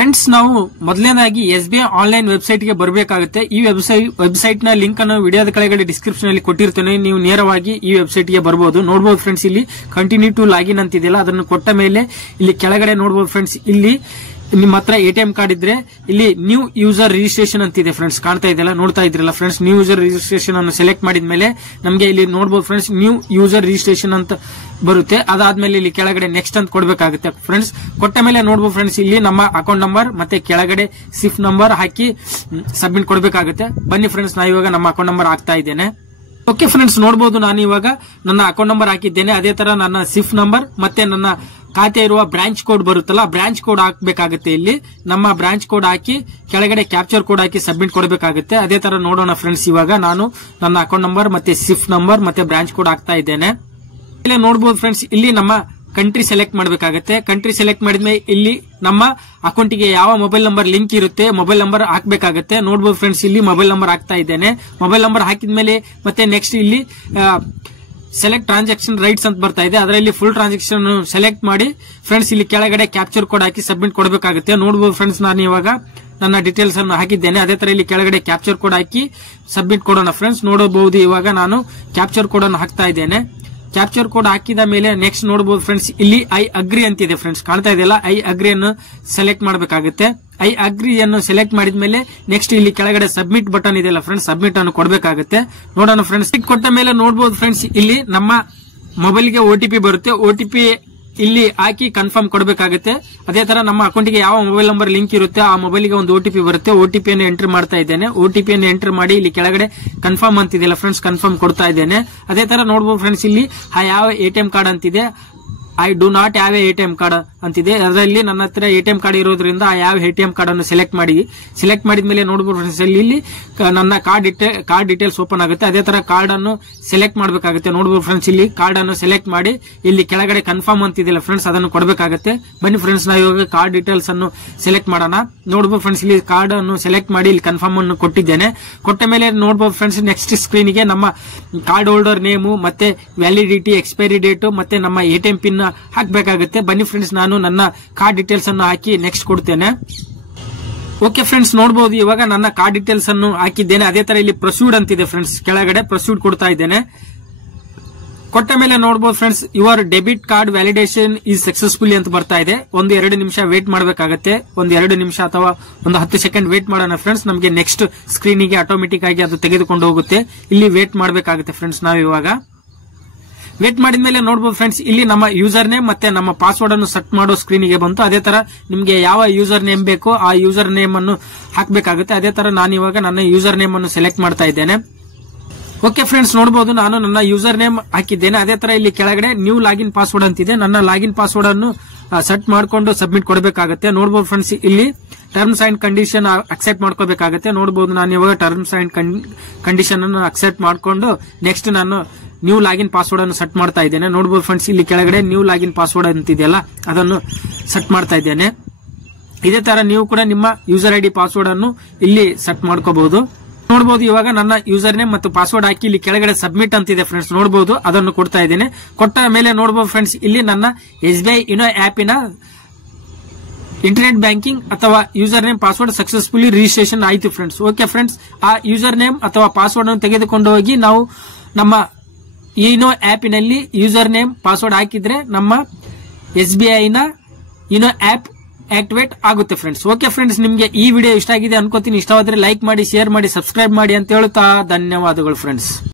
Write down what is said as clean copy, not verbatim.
Friends, ನಾವು ಮೊದಲನೇದಾಗಿ SBI online website ಗೆ ಬರಬೇಕಾಗುತ್ತೆ. ಈ ವೆಬ್ಸೈಟ್ ನ ಲಿಂಕ್ ಅನ್ನು ವಿಡಿಯೋದ ಕೆಳಗಡೆ ಡಿಸ್ಕ್ರಿಪ್ಷನ್ ಅಲ್ಲಿ ಕೊಟ್ಟಿರ್ತೇನೆ. ನೀವು ನೇರವಾಗಿ ಈ ವೆಬ್ಸೈಟ್ ಗೆ ಬರಬಹುದು. ನೋಡಬಹುದು ಫ್ರೆಂಡ್ಸ್, ಇಲ್ಲಿ ಕಂಟಿನ್ಯೂ ಟು ಲಾಗಿನ್ ಅಂತಿದೆಯಲ್ಲ, ಅದನ್ನು ಕೊಟ್ಟ ಮೇಲೆ ಇಲ್ಲಿ ಕೆಳಗಡೆ ನೋಡಬಹುದು ಫ್ರೆಂಡ್ಸ್, ಇಲ್ಲಿ ನಿಮ್ಮ ಹತ್ರ ATM ಕಾರ್ಡ್ ಇದ್ರೆ ಇಲ್ಲಿ ನ್ಯೂ ಯೂಸರ್ ರಿಜಿಸ್ಟ್ರೇಷನ್ ಅಂತಿದೆ ಫ್ರೆಂಡ್ಸ್. ಕಾಣ್ತಾ ಇದೆಯಲ್ಲ, ನೋಡ್ತಾ ಇದ್ರಲ್ಲ ಫ್ರೆಂಡ್ಸ್, ನ್ಯೂ ಯೂಸರ್ ರಿಜಿಸ್ಟ್ರೇಷನ್ ಅನ್ನು ಸೆಲೆಕ್ಟ್ ಮಾಡಿದ್ಮೇಲೆ ನಮಗೆ ಇಲ್ಲಿ ನೋಡಬಹುದು ಫ್ರೆಂಡ್ಸ್, ನ್ಯೂ ಯೂಸರ್ ರಿಜಿಸ್ಟ್ರೇಷನ್ ಅಂತ ಬರುತ್ತೆ. ಅದಾದ್ಮೇಲೆ ಇಲ್ಲಿ ಕೆಳಗಡೆ ನೆಕ್ಸ್ಟ್ ಅಂತ ಕೊಡಬೇಕಾಗುತ್ತೆ ಫ್ರೆಂಡ್ಸ್. ಕೊಟ್ಟ ಮೇಲೆ ನೋಡಬಹುದು ಫ್ರೆಂಡ್ಸ್, ಇಲ್ಲಿ ನಮ್ಮ ಅಕೌಂಟ್ ನಂಬರ್ ಮತ್ತೆ ಕೆಳಗಡೆ SWIFT ನಂಬರ್ ಹಾಕಿ ಸಬ್ಮಿಟ್ ಕೊಡಬೇಕಾಗುತ್ತೆ. ಬನ್ನಿ ಫ್ರೆಂಡ್ಸ್, ನಾ ಇವಾಗ ನಮ್ಮ ಅಕೌಂಟ್ ನಂಬರ್ ಹಾಕ್ತಾ ಇದ್ದೇನೆ. ಓಕೆ ಫ್ರೆಂಡ್ಸ್, ನೋಡಬಹುದು ನಾನು ಇವಾಗ ನನ್ನ ಅಕೌಂಟ್ ನಂಬರ್ ಹಾಕಿದ್ದೇನೆ. ಅದೇ ತರ ನನ್ನ SWIFT ನಂಬರ್ ಮತ್ತೆ ನನ್ನ ಖಾತೆ ಇರುವ ಬ್ರಾಂಚ್ ಕೋಡ್ ಬರುತ್ತಲ್ಲ, ಬ್ರಾಂಚ್ ಕೋಡ್ ಹಾಕಬೇಕಾಗುತ್ತೆ. ಇಲ್ಲಿ ನಮ್ಮ ಬ್ರಾಂಚ್ ಕೋಡ್ ಹಾಕಿ ಕೆಳಗಡೆ ಕ್ಯಾಪ್ಚರ್ ಕೋಡ್ ಹಾಕಿ ಸಬ್ಮಿಟ್ ಕೊಡಬೇಕಾಗುತ್ತೆ. ಅದೇ ತರ ನೋಡೋಣ ಫ್ರೆಂಡ್ಸ್. ಇವಾಗ ನಾನು ನನ್ನ ಅಕೌಂಟ್ ನಂಬರ್ ಮತ್ತೆ SWIFT ನಂಬರ್ ಮತ್ತೆ ಬ್ರಾಂಚ್ ಕೋಡ್ ಹಾಕ್ತಾ ಇದ್ದೇನೆ. ಇಲ್ಲಿ ನೋಡಬಹುದು ಫ್ರೆಂಡ್ಸ್, ಇಲ್ಲಿ ನಮ್ಮ ಕಂಟ್ರಿ ಸೆಲೆಕ್ಟ್ ಮಾಡಬೇಕಾಗುತ್ತೆ. ಕಂಟ್ರಿ ಸೆಲೆಕ್ಟ್ ಮಾಡಿದ್ಮೇಲೆ ಇಲ್ಲಿ ನಮ್ಮ ಅಕೌಂಟಿಗೆ ಯಾವ ಮೊಬೈಲ್ ನಂಬರ್ ಲಿಂಕ್ ಇರುತ್ತೆ ಮೊಬೈಲ್ ನಂಬರ್ ಹಾಕಬೇಕಾಗುತ್ತೆ. ನೋಡಬಹುದು ಫ್ರೆಂಡ್ಸ್, ಇಲ್ಲಿ ಮೊಬೈಲ್ ನಂಬರ್ ಹಾಕ್ತಾ ಇದ್ದೇನೆ. ಮೊಬೈಲ್ ನಂಬರ್ ಹಾಕಿದ್ಮೇಲೆ ಮತ್ತೆ ನೆಕ್ಸ್ಟ್ ಇಲ್ಲಿ ಸೆಲೆಕ್ಟ್ ಟ್ರಾನ್ಸಾಕ್ಷನ್ ರೈಟ್ಸ್ ಅಂತ ಬರ್ತಾ ಇದೆ, ಅದರಲ್ಲಿ ಫುಲ್ ಟ್ರಾನ್ಸಾಕ್ಷನ್ ಸೆಲೆಕ್ಟ್ ಮಾಡಿ ಫ್ರೆಂಡ್ಸ್ ಇಲ್ಲಿ ಕೆಳಗಡೆ ಕ್ಯಾಪ್ಚರ್ ಕೋಡ್ ಹಾಕಿ ಸಬ್ಮಿಟ್ ಕೊಡಬೇಕಾಗುತ್ತೆ. ನೋಡಬಹುದು ಫ್ರೆಂಡ್ಸ್, ನಾನು ಇವಾಗ ನನ್ನ ಡೀಟೇಲ್ಸ್ ಅನ್ನು ಹಾಕಿದ್ದೇನೆ. ಅದೇ ತರ ಇಲ್ಲಿ ಕೆಳಗಡೆ ಕ್ಯಾಪ್ಚರ್ ಕೋಡ್ ಹಾಕಿ ಸಬ್ಮಿಟ್ ಕೊಡೋಣ ಫ್ರೆಂಡ್ಸ್. ನೋಡಬಹುದು ಇವಾಗ ನಾನು ಕ್ಯಾಪ್ಚರ್ ಕೋಡ್ ಅನ್ನು ಹಾಕ್ತಾ ಇದ್ದೇನೆ. ಕ್ಯಾಪ್ಚರ್ ಕೋಡ್ ಹಾಕಿದ ಮೇಲೆ ನೆಕ್ಸ್ಟ್ ನೋಡಬಹುದು ಫ್ರೆಂಡ್ಸ್, ಇಲ್ಲಿ ಐ ಅಗ್ರಿ ಅಂತಿದೆ ಫ್ರೆಂಡ್ಸ್. ಕಾಣ್ತಾ ಇದೆಯಲ್ಲ, ಐ ಅಗ್ರಿಯನ್ನು ಸೆಲೆಕ್ಟ್ ಮಾಡಬೇಕಾಗುತ್ತೆ. ಐ ಅಗ್ರಿಯನ್ನು ಸೆಲೆಕ್ಟ್ ಮಾಡಿದ್ಮೇಲೆ ನೆಕ್ಸ್ಟ್ ಇಲ್ಲಿ ಕೆಳಗಡೆ ಸಬ್ಮಿಟ್ ಬಟನ್ ಇದೆಯಲ್ಲ ಫ್ರೆಂಡ್ಸ್, ಸಬ್ಮಿಟ್ ಅನ್ನು ಕೊಡಬೇಕಾಗುತ್ತೆ. ನೋಡೋಣ ಫ್ರೆಂಡ್ಸ್, ಕೊಟ್ಟ ಮೇಲೆ ನೋಡಬಹುದು ಫ್ರೆಂಡ್ಸ್, ಇಲ್ಲಿ ನಮ್ಮ ಮೊಬೈಲ್ಗೆ OTP ಬರುತ್ತೆ. OTP ಇಲ್ಲಿ ಹಾಕಿ ಕನ್ಫರ್ಮ್ ಕೊಡಬೇಕಾಗುತ್ತೆ. ಅದೇ ತರ ನಮ್ಮ ಅಕೌಂಟ್ಗೆ ಯಾವ ಮೊಬೈಲ್ ನಂಬರ್ ಲಿಂಕ್ ಇರುತ್ತೆ ಆ ಮೊಬೈಲ್ಗೆ ಒಂದು OTP ಬರುತ್ತೆ. OTP ಅನ್ನು ಎಂಟರ್ ಮಾಡ್ತಾ ಇದ್ದೇನೆ. OTP ಅನ್ನು ಎಂಟರ್ ಮಾಡಿ ಇಲ್ಲಿ ಕೆಳಗಡೆ ಕನ್ಫರ್ಮ್ ಅಂತಿದೆಯಲ್ಲ ಫ್ರೆಂಡ್ಸ್, ಕನ್ಫರ್ಮ್ ಕೊಡ್ತಾ ಇದ್ದೇನೆ. ಅದೇ ತರ ನೋಡಬಹುದು ಫ್ರೆಂಡ್ಸ್, ಇಲ್ಲಿ ಯಾವ ATM ಕಾರ್ಡ್ ಅಂತಿದೆ, I do not have A ATM card ಅಂತಿದೆ. ಅದರಲ್ಲಿ ನನ್ನ ಹತ್ರ ATM ಕಾರ್ಡ್ ಇರೋದ್ರಿಂದ ಯಾವ ATM ಕಾರ್ಡ್ ಅನ್ನು ಸೆಲೆಕ್ಟ್ ಮಾಡಿದ್ಮೇಲೆ ನೋಡಬಹುದು ಫ್ರೆಂಡ್ಸ್, ಇಲ್ಲಿ ನನ್ನ ಕಾರ್ಡ್ ಡೀಟೇಲ್ಸ್ ಓಪನ್ ಆಗುತ್ತೆ. ಅದೇ ತರ ಕಾರ್ಡ್ ಅನ್ನು ಸೆಲೆಕ್ಟ್ ಮಾಡಬೇಕಾಗುತ್ತೆ. ನೋಡಬಹುದು ಫ್ರೆಂಡ್ಸ್, ಇಲ್ಲಿ ಕಾರ್ಡ್ ಅನ್ನು ಸೆಲೆಕ್ಟ್ ಮಾಡಿ ಇಲ್ಲಿ ಕೆಳಗಡೆ ಕನ್ಫರ್ಮ್ ಅಂತಿದೆಯಲ್ಲ ಫ್ರೆಂಡ್ಸ್, ಅದನ್ನು ಕೊಡಬೇಕಾಗುತ್ತೆ. ಬನ್ನಿ ಫ್ರೆಂಡ್ಸ್, ನಾವು ಇವಾಗ ಕಾರ್ಡ್ ಡೀಟೇಲ್ಸ್ ಅನ್ನು ಸೆಲೆಕ್ಟ್ ಮಾಡೋಣ. ನೋಡಬಹುದು ಫ್ರೆಂಡ್ಸ್, ಇಲ್ಲಿ ಕಾರ್ಡ್ ಅನ್ನು ಸೆಲೆಕ್ಟ್ ಮಾಡಿ ಇಲ್ಲಿ ಕನ್ಫರ್ಮ್ ಅನ್ನು ಕೊಟ್ಟಿದ್ದೇನೆ. ಕೊಟ್ಟ ಮೇಲೆ ನೋಡಬಹುದು ಫ್ರೆಂಡ್ಸ್, ನೆಕ್ಸ್ಟ್ ಸ್ಕ್ರೀನ್ ಗೆ ನಮ್ಮ ಕಾರ್ಡ್ ಹೋಲ್ಡರ್ ನೇಮು ಮತ್ತೆ ವ್ಯಾಲಿಡಿಟಿ, ಎಕ್ಸ್ಪೈರಿ ಡೇಟ್ ಮತ್ತೆ ನಮ್ಮ ATM ಪಿನ್ ಹಾಕಬೇಕಾಗುತ್ತೆ. ಬನ್ನಿ ಫ್ರೆಂಡ್ಸ್, ನಾನು ನನ್ನ ಕಾರ್ಡ್ ಡೀಟೇಲ್ಸ್ ಅನ್ನು ಹಾಕಿ ನೆಕ್ಸ್ಟ್ ಕೊಡ್ತೇನೆ. ಓಕೆ ಫ್ರೆಂಡ್ಸ್, ನೋಡಬಹುದು ಇವಾಗ ನನ್ನ ಕಾರ್ಡ್ ಡೀಟೇಲ್ಸ್ ಅನ್ನು ಹಾಕಿದ್ದೇನೆ. ಅದೇ ತರ ಇಲ್ಲಿ ಪ್ರೊಸೀಡ್ ಅಂತಿದೆ ಫ್ರೆಂಡ್ಸ್, ಕೆಳಗಡೆ ಪ್ರೊಸೀಡ್ ಕೊಡ್ತಾ ಇದ್ದೇನೆ. ಕೊಟ್ಟ ಮೇಲೆ ನೋಡಬಹುದು friends, your debit card validation is successfully ಅಂತ ಬರ್ತಾ ಇದೆ. 1-2 ನಿಮಿಷ ವೇಟ್ ಮಾಡಬೇಕಾಗುತ್ತೆ. 1-2 ನಿಮಿಷ ಅಥವಾ 10 ಸೆಕೆಂಡ್ ವೇಟ್ ಮಾಡೋಣ ಫ್ರೆಂಡ್ಸ್. ನಮಗೆ ನೆಕ್ಸ್ಟ್ ಸ್ಕ್ರೀನಿಗೆ ಆಟೋಮೆಟಿಕ್ ಆಗಿ ಅದು ತೆಗೆದುಕೊಂಡು ಹೋಗುತ್ತೆ. ಇಲ್ಲಿ ವೇಟ್ ಮಾಡಬೇಕಾಗುತ್ತೆ ಫ್ರೆಂಡ್ಸ್. ನಾವು ಇವಾಗ ವೇಟ್ ಮಾಡಿದ್ಮೇಲೆ ನೋಡಬಹುದು ಫ್ರೆಂಡ್ಸ್, ಇಲ್ಲಿ ನಮ್ಮ ಯೂಸರ್ ನೇಮ್ ಮತ್ತೆ ನಮ್ಮ ಪಾಸ್ವರ್ಡ್ ಅನ್ನು ಸೆಟ್ ಮಾಡೋ ಸ್ಕ್ರೀನಿಗೆ ಬಂತು. ಅದೇ ತರ ನಿಮಗೆ ಯಾವ ಯೂಸರ್ ನೇಮ್ ಬೇಕೋ ಆ ಯೂಸರ್ ನೇಮ್ ಅನ್ನು ಹಾಕಬೇಕಾಗುತ್ತೆ. ಅದೇ ತರ ನಾನು ಇವಾಗ ನನ್ನ ಯೂಸರ್ ನೇಮ್ ಅನ್ನು ಸೆಲೆಕ್ಟ್ ಮಾಡ್ತಾ ಇದ್ದೇನೆ. ಓಕೆ ಫ್ರೆಂಡ್ಸ್, ನೋಡಬಹುದು ನಾನು ನನ್ನ ಯೂಸರ್ ನೇಮ್ ಹಾಕಿದ್ದೇನೆ. ಅದೇ ತರ ಇಲ್ಲಿ ಕೆಳಗಡೆ ನ್ಯೂ ಲಾಗಿನ್ ಪಾಸ್ವರ್ಡ್ ಅಂತಿದೆ. ನನ್ನ ಲಾಗಿನ್ ಪಾಸ್ವರ್ಡ್ ಅನ್ನು ಸೆಟ್ ಮಾಡಿಕೊಂಡು ಸಬ್ಮಿಟ್ ಕೊಡಬೇಕಾಗುತ್ತೆ. ನೋಡಬಹುದು ಫ್ರೆಂಡ್ಸ್, ಇಲ್ಲಿ ಟರ್ಮ್ಸ್ ಅಂಡ್ ಕಂಡೀಷನ್ ಅಕ್ಸೆಪ್ಟ್ ಮಾಡ್ಕೋಬೇಕಾಗುತ್ತೆ. ನೋಡಬಹುದು ನಾನು ಇವಾಗ ಟರ್ಮ್ಸ್ ಅಂಡ್ ಕಂಡೀಷನ್ ಅನ್ನು ಅಕ್ಸೆಪ್ಟ್ ಮಾಡಿಕೊಂಡು ನೆಕ್ಸ್ಟ್ ನಾನು ನ್ಯೂ ಲಾಗಿನ್ ಪಾಸ್ವರ್ಡ್ ಅನ್ನು ಸೆಟ್ ಮಾಡ್ತಾ ಇದ್ದೇನೆ. ನೋಡಬಹುದು ಫ್ರೆಂಡ್ಸ್, ಇಲ್ಲಿ ಕೆಳಗಡೆ ನ್ಯೂ ಲಾಗಿನ್ ಪಾಸ್ವರ್ಡ್ ಅಂತಿದೆಯಲ್ಲ, ಅದನ್ನು ಸೆಟ್ ಮಾಡ್ತಾ ಇದ್ದೇನೆ. ಇದೇ ತರ ನೀವು ಕೂಡ ನಿಮ್ಮ ಯೂಸರ್ ID ಪಾಸ್ವರ್ಡ್ ಅನ್ನು ಇಲ್ಲಿ ಸೆಟ್ ಮಾಡ್ಕೋಬಹುದು. ನೋಡಬಹುದು ಇವಾಗ ನನ್ನ ಯೂಸರ್ ನೇಮ್ ಮತ್ತು ಪಾಸ್ವರ್ಡ್ ಹಾಕಿ ಇಲ್ಲಿ ಕೆಳಗಡೆ ಸಬ್ಮಿಟ್ ಅಂತಿದೆ ಫ್ರೆಂಡ್ಸ್. ನೋಡಬಹುದು, ಅದನ್ನು ಕೊಡ್ತಾ ಇದ್ದೇನೆ. ಕೊಟ್ಟ ಮೇಲೆ ನೋಡಬಹುದು ಫ್ರೆಂಡ್ಸ್, ಇಲ್ಲಿ ನನ್ನ SBI ಯುನೋ ಆಪಿನ ಇಂಟರ್ನೆಟ್ ಬ್ಯಾಂಕಿಂಗ್ ಅಥವಾ user name password successfully registration ಆಯಿತು ಫ್ರೆಂಡ್ಸ್. ಓಕೆ ಫ್ರೆಂಡ್ಸ್, ಆ ಯೂಸರ್ ನೇಮ್ ಅಥವಾ ಪಾಸ್ವರ್ಡ್ ಅನ್ನು ತೆಗೆದುಕೊಂಡು ಹೋಗಿ ನಾವು ನಮ್ಮ ಯುನೋ ಆಪಿನಲ್ಲಿ ಯೂಸರ್ ನೇಮ್ ಪಾಸ್ವರ್ಡ್ ಹಾಕಿದ್ರೆ ನಮ್ಮ SBI ನ ಯುನೋ ಆಪ್ ಆಕ್ಟಿವೇಟ್ ಆಗುತ್ತೆ ಫ್ರೆಂಡ್ಸ್. ಓಕೆ ಫ್ರೆಂಡ್ಸ್, ನಿಮಗೆ ಈ ವಿಡಿಯೋ ಇಷ್ಟ ಆಗಿದೆ ಅನ್ಕೋತೀನಿ. ಇಷ್ಟವಾದ್ರೆ ಲೈಕ್ ಮಾಡಿ, ಶೇರ್ ಮಾಡಿ, ಸಬ್ಸ್ಕ್ರೈಬ್ ಮಾಡಿ ಅಂತ ಹೇಳುತ್ತಾ ಧನ್ಯವಾದಗಳು ಫ್ರೆಂಡ್ಸ್.